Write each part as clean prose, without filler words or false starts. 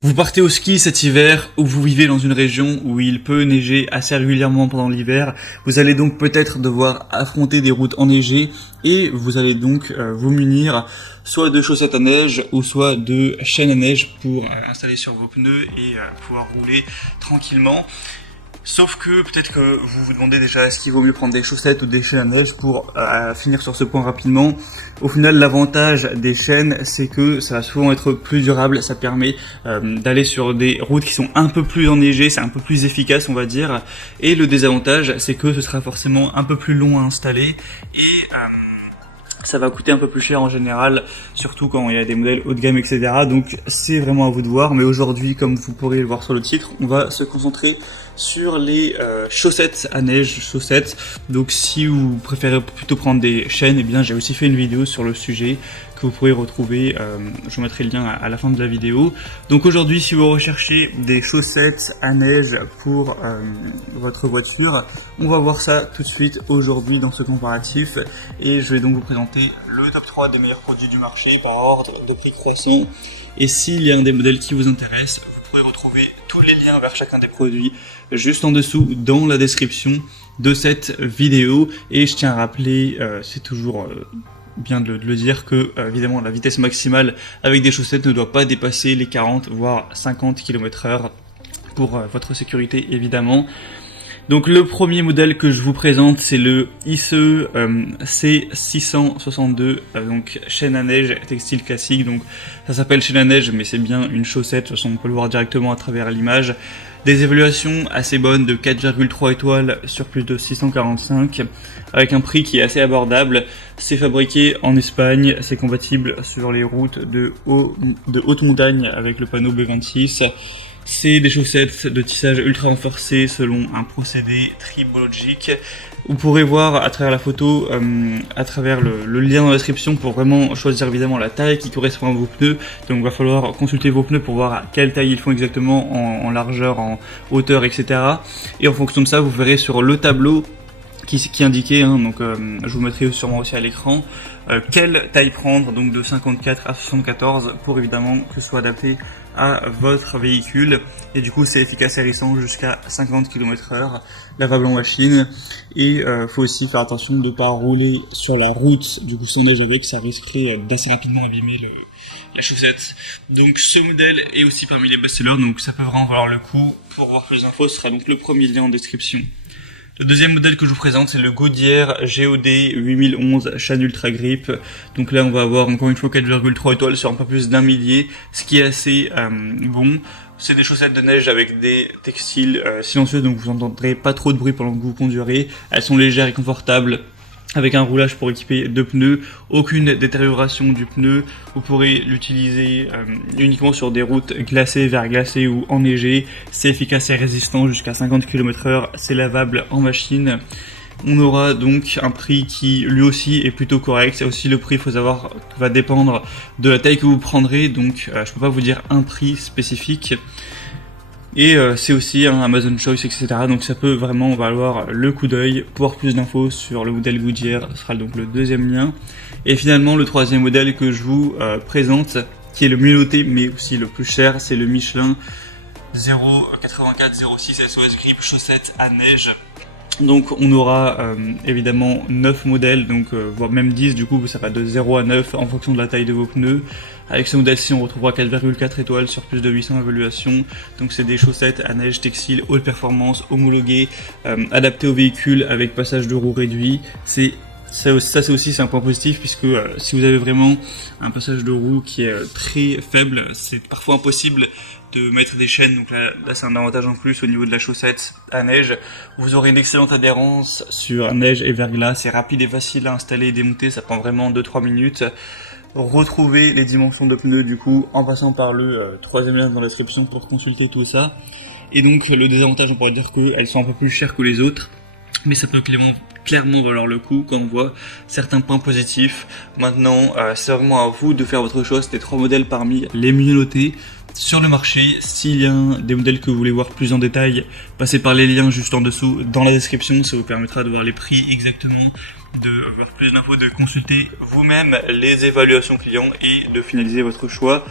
Vous partez au ski cet hiver ou vous vivez dans une région où il peut neiger assez régulièrement pendant l'hiver. Vous allez donc peut-être devoir affronter des routes enneigées et vous allez donc vous munir soit de chaussettes à neige ou soit de chaînes à neige pour installer sur vos pneus et pouvoir rouler tranquillement. Sauf que peut-être que vous vous demandez déjà est-ce qu'il vaut mieux prendre des chaussettes ou des chaînes à neige pour finir sur ce point rapidement. Au final, l'avantage des chaînes, c'est que ça va souvent être plus durable, ça permet d'aller sur des routes qui sont un peu plus enneigées, c'est un peu plus efficace on va dire. Et le désavantage, c'est que ce sera forcément un peu plus long à installer et ça va coûter un peu plus cher en général, surtout quand il y a des modèles haut de gamme, etc. Donc c'est vraiment à vous de voir. Mais aujourd'hui, comme vous pourrez le voir sur le titre, on va se concentrer sur les chaussettes à neige, chaussettes. Donc si vous préférez plutôt prendre des chaînes, eh bien j'ai aussi fait une vidéo sur le sujet que vous pourrez retrouver, je vous mettrai le lien à la fin de la vidéo. Donc aujourd'hui, si vous recherchez des chaussettes à neige pour votre voiture, on va voir ça tout de suite aujourd'hui dans ce comparatif. Et je vais donc vous présenter le top 3 des meilleurs produits du marché par ordre de prix croissant. Et s'il y a un des modèles qui vous intéresse, vous pourrez retrouver tous les liens vers chacun des produits juste en dessous dans la description de cette vidéo. Et je tiens à rappeler, c'est toujours bien de le dire que évidemment la vitesse maximale avec des chaussettes ne doit pas dépasser les 40 voire 50 km/h pour votre sécurité évidemment. Donc le premier modèle que je vous présente, c'est le ICE C662, donc chaîne à neige textile classique. Donc ça s'appelle chaîne à neige, mais c'est bien une chaussette. De toute façon, on peut le voir directement à travers l'image. Des évaluations assez bonnes de 4,3 étoiles sur plus de 645, avec un prix qui est assez abordable. C'est fabriqué en Espagne, c'est compatible sur les routes de haute montagne avec le panneau B26. C'est des chaussettes de tissage ultra renforcé selon un procédé tribologique. Vous pourrez voir à travers la photo, à travers le lien dans la description pour vraiment choisir évidemment la taille qui correspond à vos pneus. Donc il va falloir consulter vos pneus pour voir quelle taille ils font exactement en largeur, en hauteur, etc. Et en fonction de ça, vous verrez sur le tableau qui indiquait, donc je vous mettrai sûrement aussi à l'écran, quelle taille prendre, donc de 54 à 74 pour évidemment que ce soit adapté à votre véhicule. Et du coup c'est efficace et récent jusqu'à 50 km/h, lavable en machine. Et faut aussi faire attention de ne pas rouler sur la route du coup sans neige avec, ça risquerait d'assez rapidement abîmer la chaussette. Donc ce modèle est aussi parmi les best-sellers, donc ça peut vraiment valoir le coup. Pour voir plus d'infos, ce sera donc le premier lien en description. Le deuxième modèle que je vous présente, c'est le Goodyear GOD 8011 chaîne Ultra Grip. Donc là, on va avoir encore une fois 4,3 étoiles sur un peu plus d'un millier, ce qui est assez bon. C'est des chaussettes de neige avec des textiles silencieux, donc vous n'entendrez pas trop de bruit pendant que vous conduirez. Elles sont légères et confortables, avec un roulage pour équiper deux pneus, aucune détérioration du pneu. Vous pourrez l'utiliser uniquement sur des routes glacées, verglacées ou enneigées. C'est efficace et résistant jusqu'à 50 km/h, c'est lavable en machine. On aura donc un prix qui lui aussi est plutôt correct. C'est aussi le prix, il faut savoir, va dépendre de la taille que vous prendrez, donc je peux pas vous dire un prix spécifique. Et c'est aussi un Amazon Choice, etc. Donc ça peut vraiment valoir le coup d'œil. Pour avoir plus d'infos sur le modèle Goodyear, ce sera donc le deuxième lien. Et finalement, le troisième modèle que je vous présente, qui est le mieux noté, mais aussi le plus cher, c'est le Michelin 08406 SOS Grip chaussettes à neige. Donc on aura évidemment 9 modèles, donc voire même 10, du coup ça va de 0 à 9 en fonction de la taille de vos pneus. Avec ce modèle-ci on retrouvera 4,4 étoiles sur plus de 800 évaluations. Donc c'est des chaussettes à neige textile haute performance, homologuées, adaptées au véhicule avec passage de roue réduit. Ça c'est aussi un point positif, puisque si vous avez vraiment un passage de roue qui est très faible, c'est parfois impossible de mettre des chaînes. Donc là c'est un avantage en plus au niveau de la chaussette à neige. Vous aurez une excellente adhérence sur neige et verglas, c'est rapide et facile à installer et démonter, ça prend vraiment 2-3 minutes. Retrouvez les dimensions de pneus du coup en passant par le troisième lien dans la description pour consulter tout ça. Et donc le désavantage, on pourrait dire qu'elles sont un peu plus chères que les autres, mais ça peut clairement valoir le coup quand on voit certains points positifs. Maintenant, c'est vraiment à vous de faire votre choix. C'était 3 modèles parmi les mieux notés sur le marché. S'il y a des modèles que vous voulez voir plus en détail, passez par les liens juste en dessous dans la description. Ça vous permettra de voir les prix exactement, de voir plus d'infos, de consulter vous-même les évaluations clients et de finaliser votre choix.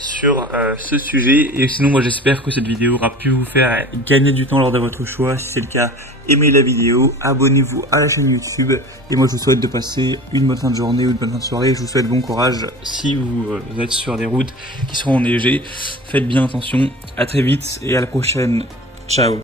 sur ce sujet. Et sinon, moi j'espère que cette vidéo aura pu vous faire gagner du temps lors de votre choix. Si c'est le cas, aimez la vidéo, abonnez-vous à la chaîne YouTube. Et moi je vous souhaite de passer une bonne fin de journée ou une bonne fin de soirée. Je vous souhaite bon courage si vous êtes sur des routes qui seront enneigées. Faites bien attention, à très vite et à la prochaine. Ciao.